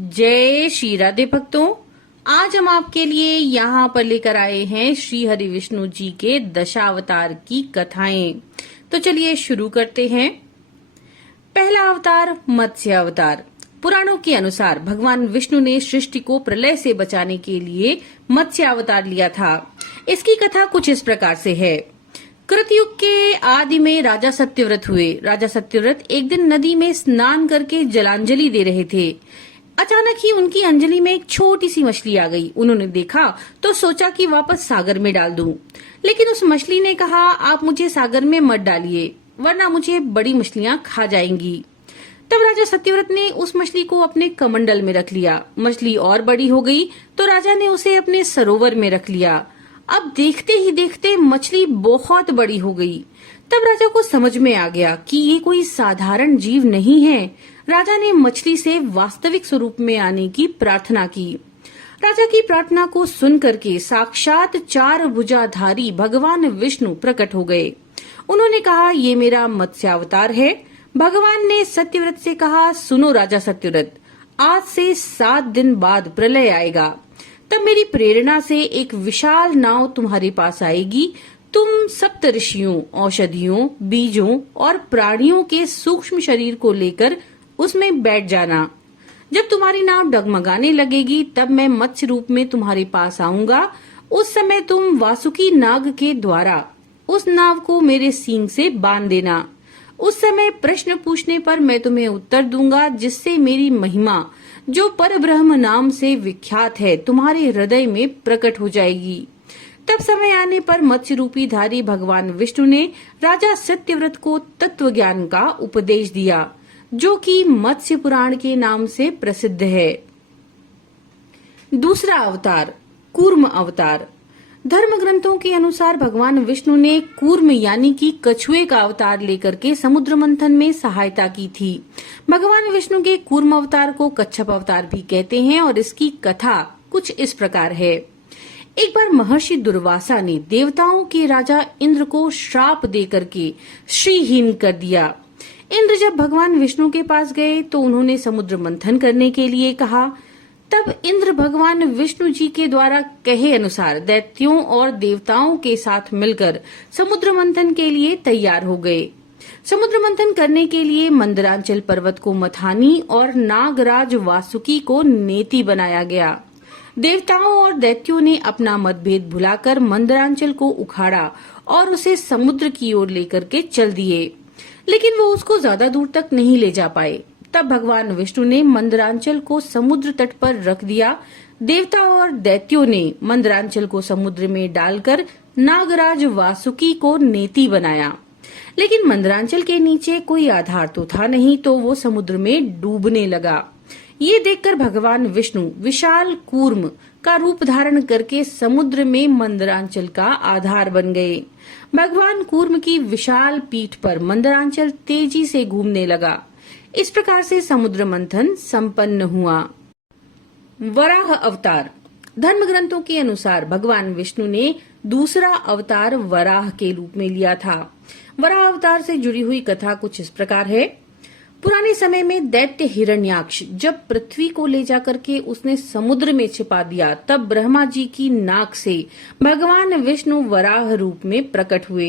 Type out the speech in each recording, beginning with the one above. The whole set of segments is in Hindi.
जय श्री राधे भक्तों। आज हम आपके लिए यहाँ पर लेकर आए हैं श्री हरि विष्णु जी के दशावतार की कथाएं। तो चलिए शुरू करते हैं। पहला अवतार मत्स्य अवतार। पुराणों के अनुसार भगवान विष्णु ने सृष्टि को प्रलय से बचाने के लिए मत्स्य अवतार लिया था। इसकी कथा कुछ इस प्रकार से है। कृतयुग के आदि में राजा सत्यव्रत हुए। राजा सत्यव्रत एक दिन नदी में स्नान करके जलांजलि दे रहे थे। अचानक ही उनकी अंजलि में एक छोटी सी मछली आ गई। उन्होंने देखा तो सोचा कि वापस सागर में डाल दूं, लेकिन उस मछली ने कहा, आप मुझे सागर में मत डालिए वरना मुझे बड़ी मछलियां खा जाएंगी। तब राजा सत्यव्रत ने उस मछली को अपने कमंडल में रख लिया। मछली और बड़ी हो गई तो राजा ने उसे अपने सरोवर में रख लिया। अब देखते ही देखते मछली बहुत बड़ी हो गई। तब राजा को समझ में आ गया कि ये कोई साधारण जीव नहीं है। राजा ने मछली से वास्तविक स्वरूप में आने की प्रार्थना की। राजा की प्रार्थना को सुनकर के साक्षात 4 भुजाधारी भगवान विष्णु प्रकट हो गए। उन्होंने कहा, ये मेरा मत्स्यावतार है। भगवान ने सत्यव्रत से कहा, सुनो राजा सत्यव्रत, आज से 7 दिन बाद प्रलय आएगा। तब मेरी प्रेरणा से एक विशाल नाव तुम्हारे पास आएगी। तुम सप्त ऋषियों, औषधियों, बीजों और प्राणियों के सूक्ष्म शरीर को लेकर उसमें बैठ जाना। जब तुम्हारी नाव डगमगाने लगेगी तब मैं मत्स्य रूप में तुम्हारे पास आऊंगा। उस समय तुम वासुकी नाग के द्वारा उस नाव को मेरे सींग से बांध देना। उस समय प्रश्न पूछने पर मैं तुम्हें उत्तर दूंगा, जिससे मेरी महिमा, जो परब्रह्म नाम से विख्यात है, तुम्हारे हृदय में प्रकट हो जाएगी। तब समय आने पर मत्स्य रूपी धारी भगवान विष्णु ने राजा सत्यव्रत को तत्व ज्ञान का उपदेश दिया, जो कि मत्स्य पुराण के नाम से प्रसिद्ध है। दूसरा अवतार कूर्म अवतार। धर्म ग्रंथों के अनुसार भगवान विष्णु ने कूर्म यानी कि कछुए का अवतार लेकर के समुद्र मंथन में सहायता की थी। भगवान विष्णु के कूर्म अवतार को कच्छप अवतार भी कहते हैं और इसकी कथा कुछ इस प्रकार है। एक बार महर्षि दुर्वासा ने देवताओं के राजा इंद्र को श्राप देकर के श्रीहीन कर दिया। इंद्र जब भगवान विष्णु के पास गए तो उन्होंने समुद्र मंथन करने के लिए कहा। तब इंद्र भगवान विष्णु जी के द्वारा कहे अनुसार दैत्यों और देवताओं के साथ मिलकर समुद्र मंथन के लिए तैयार हो गए। समुद्र मंथन करने के लिए मंदरांचल पर्वत को मथानी और नागराज वासुकी को नेति बनाया गया। देवताओं और दैत्यों ने अपना मतभेद भुलाकर मंदरांचल को उखाड़ा और उसे समुद्र की ओर लेकर के चल दिए, लेकिन वो उसको ज्यादा दूर तक नहीं ले जा पाए। तब भगवान विष्णु ने मंदरांचल को समुद्र तट पर रख दिया। देवता और दैत्यों ने मंदरांचल को समुद्र में डालकर नागराज वासुकी को नेति बनाया, लेकिन मंदरांचल के नीचे कोई आधार तो था नहीं, तो वो समुद्र में डूबने लगा। ये देखकर भगवान विष्णु विशाल कूर्म का रूप धारण करके समुद्र में मंदरांचल का आधार बन गए। भगवान कूर्म की विशाल पीठ पर मंदरांचल तेजी से घूमने लगा। इस प्रकार से समुद्र मंथन संपन्न हुआ। वराह अवतार। धर्म ग्रंथों के अनुसार भगवान विष्णु ने दूसरा अवतार वराह के रूप में लिया था। वराह अवतार से जुड़ी हुई कथा कुछ इस प्रकार है। पुराने समय में दैत्य हिरण्याक्ष जब पृथ्वी को ले जाकर के उसने समुद्र में छिपा दिया, तब ब्रह्मा जी की नाक से भगवान विष्णु वराह रूप में प्रकट हुए।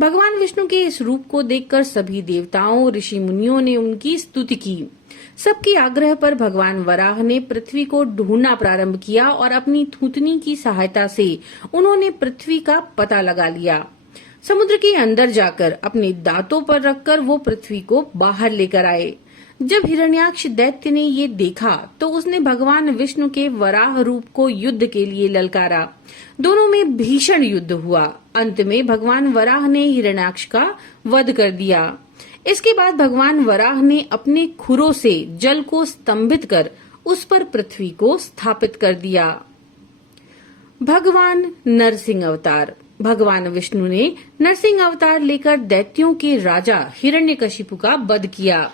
भगवान विष्णु के इस रूप को देखकर सभी देवताओं, ऋषि मुनियों ने उनकी स्तुति की। सबके आग्रह पर भगवान वराह ने पृथ्वी को ढूंढना प्रारंभ किया और अपनी थूथनी की सहायता से उन्होंने पृथ्वी का पता लगा लिया। समुद्र के अंदर जाकर अपने दांतों पर रखकर वो पृथ्वी को बाहर लेकर आए। जब हिरण्याक्ष दैत्य ने ये देखा तो उसने भगवान विष्णु के वराह रूप को युद्ध के लिए ललकारा। दोनों में भीषण युद्ध हुआ। अंत में भगवान वराह ने हिरण्याक्ष का वध कर दिया। इसके बाद भगवान वराह ने अपने खुरों से जल को स्तंभित कर उस पर पृथ्वी को स्थापित कर दिया। भगवान नरसिंह अवतार। भगवान विष्णु ने नरसिंह अवतार लेकर दैत्यों के राजा हिरण्यकशिपु का वध किया।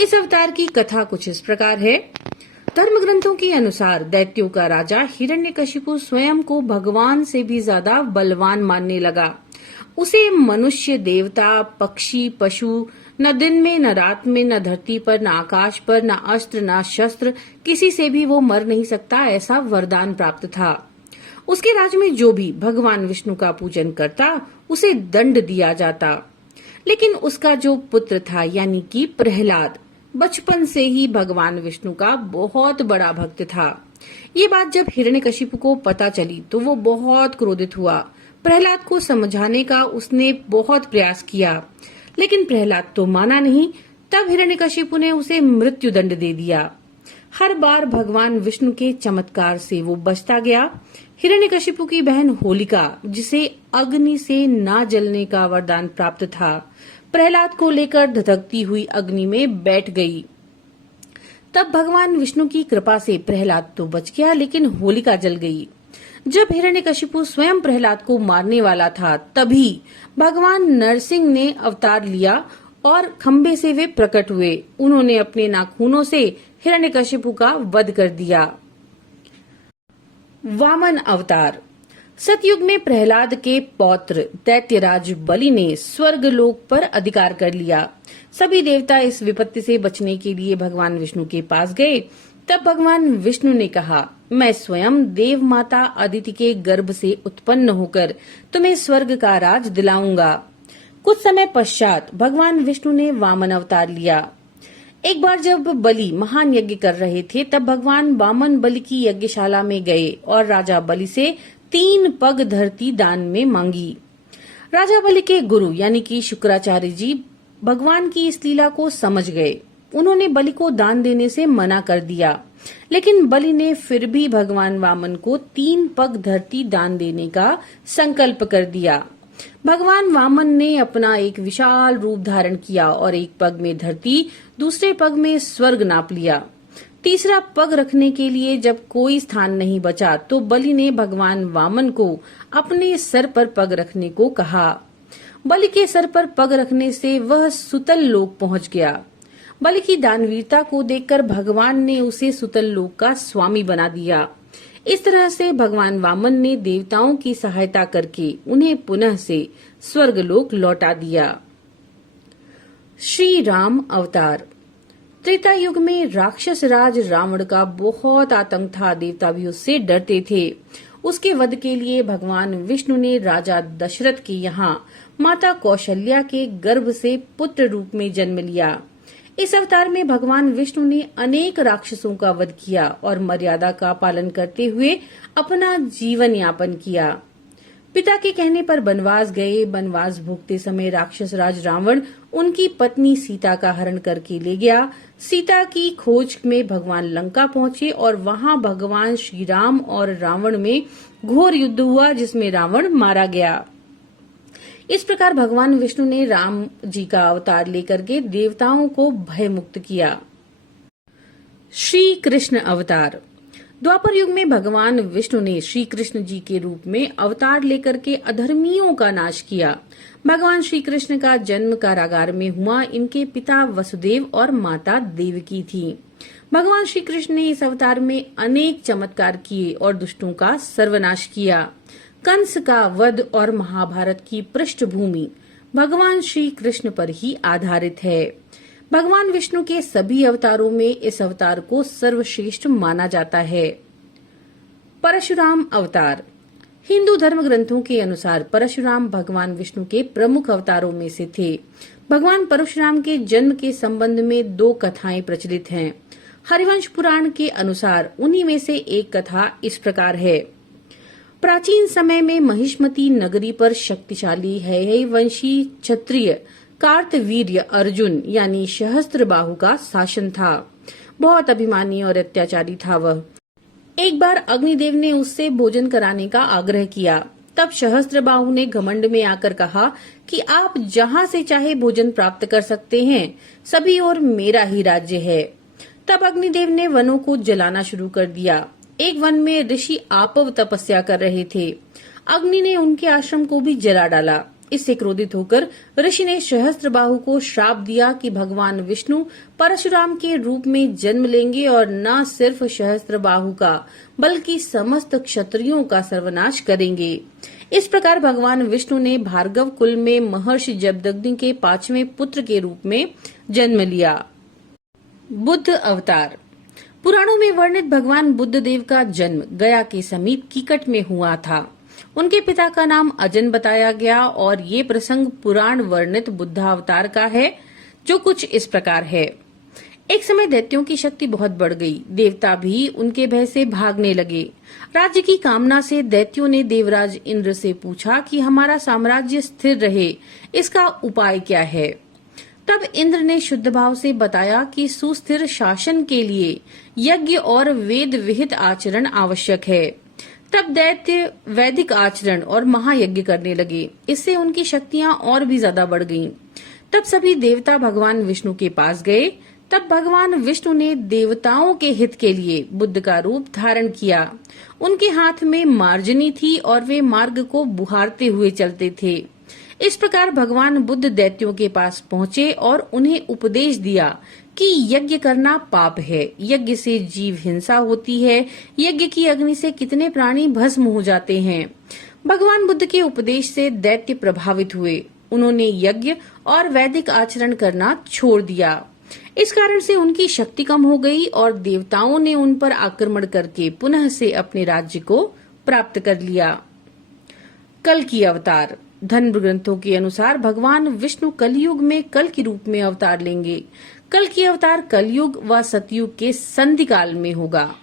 इस अवतार की कथा कुछ इस प्रकार है। धर्म ग्रंथों के अनुसार दैत्यों का राजा हिरण्यकशिपु स्वयं को भगवान से भी ज्यादा बलवान मानने लगा। उसे मनुष्य, देवता, पक्षी, पशु न दिन में, न रात में, न धरती पर, न आकाश पर, न अस्त्र, न शस्त्र, किसी से भी वो मर नहीं सकता, ऐसा वरदान प्राप्त था। उसके राज्य में जो भी भगवान विष्णु का पूजन करता उसे दंड दिया जाता। लेकिन उसका जो पुत्र था यानी कि प्रहलाद, बचपन से ही भगवान विष्णु का बहुत बड़ा भक्त था। ये बात जब हिरण्यकशिपु को पता चली तो वो बहुत क्रोधित हुआ। प्रहलाद को समझाने का उसने बहुत प्रयास किया, लेकिन प्रहलाद तो माना नहीं। तब हिरण्यकशिपु ने उसे मृत्यु दंड दे दिया। हर बार भगवान विष्णु के चमत्कार से वो बचता गया। हिरण्यकशिपु की बहन होलिका, जिसे अग्नि से ना जलने का वरदान प्राप्त था, प्रहलाद को लेकर धधकती हुई अग्नि में बैठ गई। तब भगवान विष्णु की कृपा से प्रहलाद तो बच गया, लेकिन होलिका जल गई। जब हिरण्यकशिपु स्वयं प्रहलाद को मारने वाला था, तभी भगवान नरसिंह ने अवतार लिया और खंबे से वे प्रकट हुए। उन्होंने अपने नाखूनों से हिरण्यकशिपु का वध कर दिया। वामन अवतार। सतयुग में प्रहलाद के पौत्र दैत्यराज बलि ने स्वर्ग लोक पर अधिकार कर लिया। सभी देवता इस विपत्ति से बचने के लिए भगवान विष्णु के पास गए। तब भगवान विष्णु ने कहा, मैं स्वयं देव माता अदिति के गर्भ से उत्पन्न होकर तुम्हें स्वर्ग का राज दिलाऊंगा। कुछ समय पश्चात भगवान विष्णु ने वामन अवतार लिया। एक बार जब बलि महान यज्ञ कर रहे थे, तब भगवान वामन बलि की यज्ञशाला में गए और राजा बलि से 3 पग धरती दान में मांगी। राजा बलि के गुरु यानी कि शुक्राचार्य जी भगवान की इस लीला को समझ गए। उन्होंने बलि को दान देने से मना कर दिया, लेकिन बलि ने फिर भी भगवान वामन को 3 पग धरती दान देने का संकल्प कर दिया। भगवान वामन ने अपना एक विशाल रूप धारण किया और एक पग में धरती, दूसरे पग में स्वर्ग नाप लिया। तीसरा पग रखने के लिए जब कोई स्थान नहीं बचा, तो बलि ने भगवान वामन को अपने सर पर पग रखने को कहा। बलि के सर पर पग रखने से वह सुतल लोक पहुंच गया। बलि की दानवीरता को देखकर भगवान ने उसे सुतल लोक का स्वामी बना दिया। इस तरह से भगवान वामन ने देवताओं की सहायता करके उन्हें पुनः से स्वर्गलोक लौटा दिया। श्री राम अवतार। त्रेता युग में राक्षस राज रावण का बहुत आतंक था। देवता भी उससे डरते थे। उसके वध के लिए भगवान विष्णु ने राजा दशरथ के यहाँ माता कौशल्या के गर्भ से पुत्र रूप में जन्म लिया। इस अवतार में भगवान विष्णु ने अनेक राक्षसों का वध किया और मर्यादा का पालन करते हुए अपना जीवन यापन किया। पिता के कहने पर वनवास गए। वनवास भोगते समय राक्षस राज रावण उनकी पत्नी सीता का हरण करके ले गया। सीता की खोज में भगवान लंका पहुंचे और वहां भगवान श्री राम और रावण में घोर युद्ध हुआ, जिसमें रावण मारा गया। इस प्रकार भगवान विष्णु ने राम जी का अवतार लेकर के देवताओं को भय मुक्त किया। श्री कृष्ण अवतार। द्वापर युग में भगवान विष्णु ने श्री कृष्ण जी के रूप में अवतार लेकर के अधर्मियों का नाश किया। भगवान श्री कृष्ण का जन्म कारागार में हुआ। इनके पिता वसुदेव और माता देवकी थी। भगवान श्री कृष्ण ने इस अवतार में अनेक चमत्कार किए और दुष्टों का सर्वनाश किया। कंस का वध और महाभारत की पृष्ठभूमि भगवान श्री कृष्ण पर ही आधारित है। भगवान विष्णु के सभी अवतारों में इस अवतार को सर्वश्रेष्ठ माना जाता है। परशुराम अवतार। हिंदू धर्म ग्रंथों के अनुसार परशुराम भगवान विष्णु के प्रमुख अवतारों में से थे। भगवान परशुराम के जन्म के संबंध में 2 कथाएं प्रचलित हैं। हरिवंश पुराण के अनुसार उन्हीं में से एक कथा इस प्रकार है। प्राचीन समय में महिष्मती नगरी पर शक्तिशाली हैहय वंशी क्षत्रिय कार्तवीर्य अर्जुन यानी सहस्त्रबाहु का शासन था। बहुत अभिमानी और अत्याचारी था वह। एक बार अग्निदेव ने उससे भोजन कराने का आग्रह किया। तब सहस्त्रबाहु ने घमंड में आकर कहा कि आप जहाँ से चाहे भोजन प्राप्त कर सकते हैं, सभी और मेरा ही राज्य है। तब अग्निदेव ने वनों को जलाना शुरू कर दिया। एक वन में ऋषि आपव तपस्या कर रहे थे। अग्नि ने उनके आश्रम को भी जला डाला। इससे क्रोधित होकर ऋषि ने सहस्त्रबाहु को श्राप दिया कि भगवान विष्णु परशुराम के रूप में जन्म लेंगे और न सिर्फ सहस्त्रबाहु का बल्कि समस्त क्षत्रियों का सर्वनाश करेंगे। इस प्रकार भगवान विष्णु ने भार्गव कुल में महर्षि जमदग्नि के 5वें पुत्र के रूप में जन्म लिया। बुद्ध अवतार। पुराणों में वर्णित भगवान बुद्ध देव का जन्म गया के समीप कीकट में हुआ था। उनके पिता का नाम अजन बताया गया और ये प्रसंग पुराण वर्णित बुद्धावतार का है, जो कुछ इस प्रकार है। एक समय दैत्यों की शक्ति बहुत बढ़ गई। देवता भी उनके भय से भागने लगे। राज्य की कामना से दैत्यों ने देवराज इंद्र से पूछा कि हमारा साम्राज्य स्थिर रहे, इसका उपाय क्या है। तब इंद्र ने शुद्ध भाव से बताया कि सुस्थिर शासन के लिए यज्ञ और वेद विहित आचरण आवश्यक है। तब दैत्य वैदिक आचरण और महायज्ञ करने लगे। इससे उनकी शक्तियां और भी ज्यादा बढ़ गईं। तब सभी देवता भगवान विष्णु के पास गए। तब भगवान विष्णु ने देवताओं के हित के लिए बुद्ध का रूप धारण किया। उनके हाथ में मार्जनी थी और वे मार्ग को बुहारते हुए चलते थे। इस प्रकार भगवान बुद्ध दैत्यों के पास पहुंचे और उन्हें उपदेश दिया कि यज्ञ करना पाप है, यज्ञ से जीव हिंसा होती है, यज्ञ की अग्नि से कितने प्राणी भस्म हो जाते हैं। भगवान बुद्ध के उपदेश से दैत्य प्रभावित हुए। उन्होंने यज्ञ और वैदिक आचरण करना छोड़ दिया। इस कारण से उनकी शक्ति कम हो गई और देवताओं ने उन पर आक्रमण करके पुनः से अपने राज्य को प्राप्त कर लिया। कल की अवतार। धर्म ग्रंथों के अनुसार भगवान विष्णु कलयुग में कल के रूप में अवतार लेंगे। कल की अवतार कलयुग व सतयुग के संधि काल में होगा।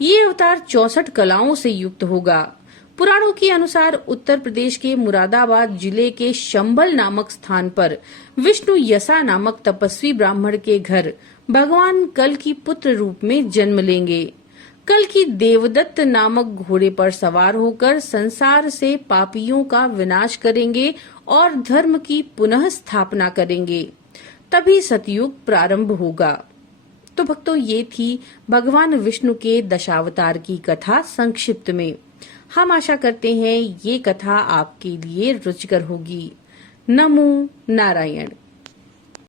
ये अवतार 64 कलाओं से युक्त होगा। पुराणों के अनुसार उत्तर प्रदेश के मुरादाबाद जिले के शंबल नामक स्थान पर विष्णु यसा नामक तपस्वी ब्राह्मण के घर भगवान कल की पुत्र रूप में जन्म लेंगे। कल की देवदत्त नामक घोड़े पर सवार होकर संसार से पापियों का विनाश करेंगे और धर्म की पुनः स्थापना करेंगे। तभी सतयुग प्रारंभ होगा। तो भक्तों, ये थी भगवान विष्णु के दशावतार की कथा संक्षिप्त में। हम आशा करते हैं ये कथा आपके लिए रुचिकर होगी। नमो नारायण।